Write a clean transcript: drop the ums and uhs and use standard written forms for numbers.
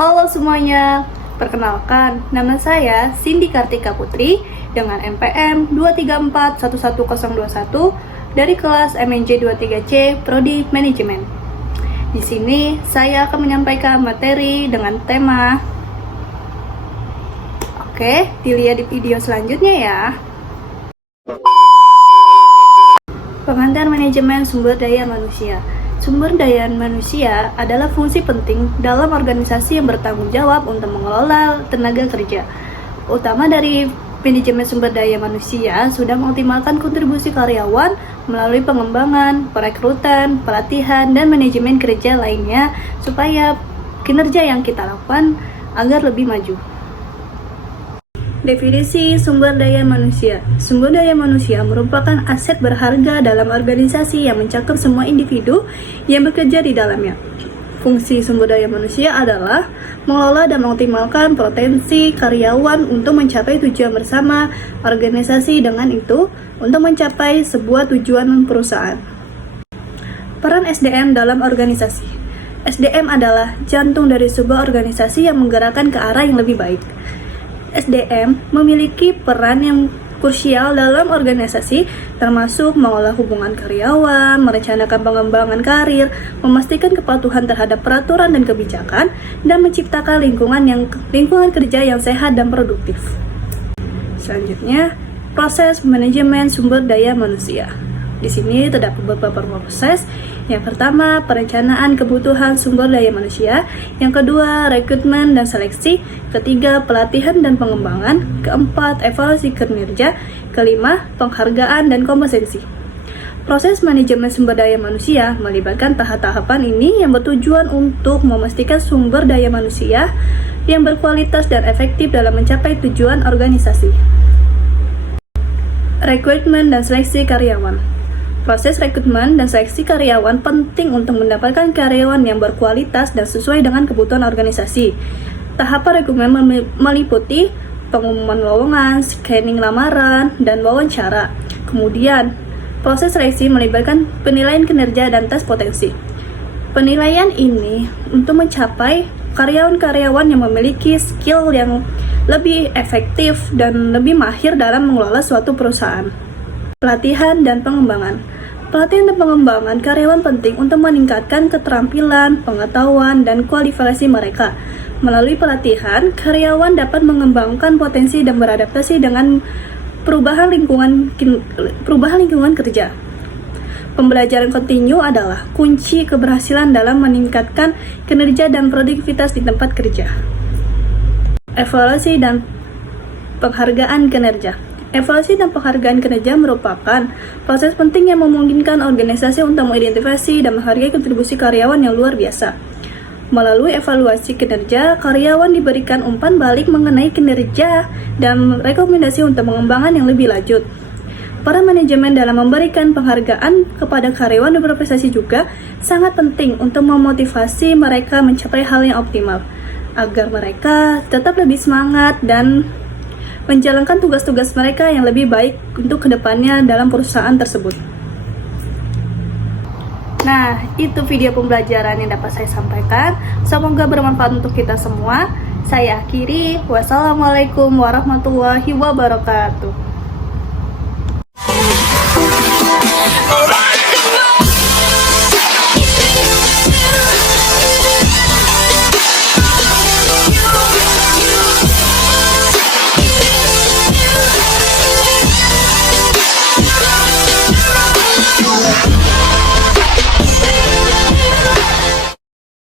Halo semuanya, perkenalkan nama saya Cindy Kartika Putri dengan NPM 2341101 dari kelas MNJ 23C Prodi Manajemen. Di sini saya akan menyampaikan materi dengan tema. Oke, dilihat di video selanjutnya ya. Pengantar manajemen sumber daya manusia. Sumber daya manusia adalah fungsi penting dalam organisasi yang bertanggung jawab untuk mengelola tenaga kerja. Utama dari manajemen sumber daya manusia sudah mengoptimalkan kontribusi karyawan melalui pengembangan, perekrutan, pelatihan, dan manajemen kerja lainnya supaya kinerja yang kita lakukan agar lebih maju. Definisi sumber daya manusia. Sumber daya manusia merupakan aset berharga dalam organisasi yang mencakup semua individu yang bekerja di dalamnya. Fungsi sumber daya manusia adalah mengelola dan mengoptimalkan potensi karyawan untuk mencapai tujuan bersama organisasi, dengan itu untuk mencapai sebuah tujuan perusahaan. Peran SDM dalam organisasi. SDM adalah jantung dari sebuah organisasi yang menggerakkan ke arah yang lebih baik. SDM memiliki peran yang krusial dalam organisasi, termasuk mengolah hubungan karyawan, merencanakan pengembangan karir, memastikan kepatuhan terhadap peraturan dan kebijakan, dan menciptakan lingkungan kerja yang sehat dan produktif. Selanjutnya, proses manajemen sumber daya manusia. Di sini terdapat beberapa proses. Yang pertama, perencanaan kebutuhan sumber daya manusia. Yang kedua, rekrutmen dan seleksi. Ketiga, pelatihan dan pengembangan. Keempat, evaluasi kinerja. Kelima, penghargaan dan kompetensi. Proses manajemen sumber daya manusia melibatkan tahap-tahapan ini yang bertujuan untuk memastikan sumber daya manusia yang berkualitas dan efektif dalam mencapai tujuan organisasi. Rekrutmen dan seleksi karyawan. Proses rekrutmen dan seleksi karyawan penting untuk mendapatkan karyawan yang berkualitas dan sesuai dengan kebutuhan organisasi. Tahapan rekrutmen meliputi pengumuman lowongan, screening lamaran, dan wawancara. Kemudian, proses seleksi melibatkan penilaian kinerja dan tes potensi. Penilaian ini untuk mencapai karyawan-karyawan yang memiliki skill yang lebih efektif dan lebih mahir dalam mengelola suatu perusahaan. Pelatihan dan pengembangan. Pelatihan dan pengembangan karyawan penting untuk meningkatkan keterampilan, pengetahuan, dan kualifikasi mereka. Melalui pelatihan, karyawan dapat mengembangkan potensi dan beradaptasi dengan perubahan lingkungan kerja. Pembelajaran kontinu adalah kunci keberhasilan dalam meningkatkan kinerja dan produktivitas di tempat kerja. Evaluasi dan penghargaan kinerja. Evaluasi dan penghargaan kinerja merupakan proses penting yang memungkinkan organisasi untuk mengidentifikasi dan menghargai kontribusi karyawan yang luar biasa. Melalui evaluasi kinerja, karyawan diberikan umpan balik mengenai kinerja dan rekomendasi untuk pengembangan yang lebih lanjut. Para manajemen dalam memberikan penghargaan kepada karyawan yang berprestasi juga sangat penting untuk memotivasi mereka mencapai hal yang optimal, agar mereka tetap lebih semangat dan menjalankan tugas-tugas mereka yang lebih baik untuk kedepannya dalam perusahaan tersebut. Nah, itu video pembelajaran yang dapat saya sampaikan. Semoga bermanfaat untuk kita semua. Saya akhiri. Wassalamualaikum warahmatullahi wabarakatuh.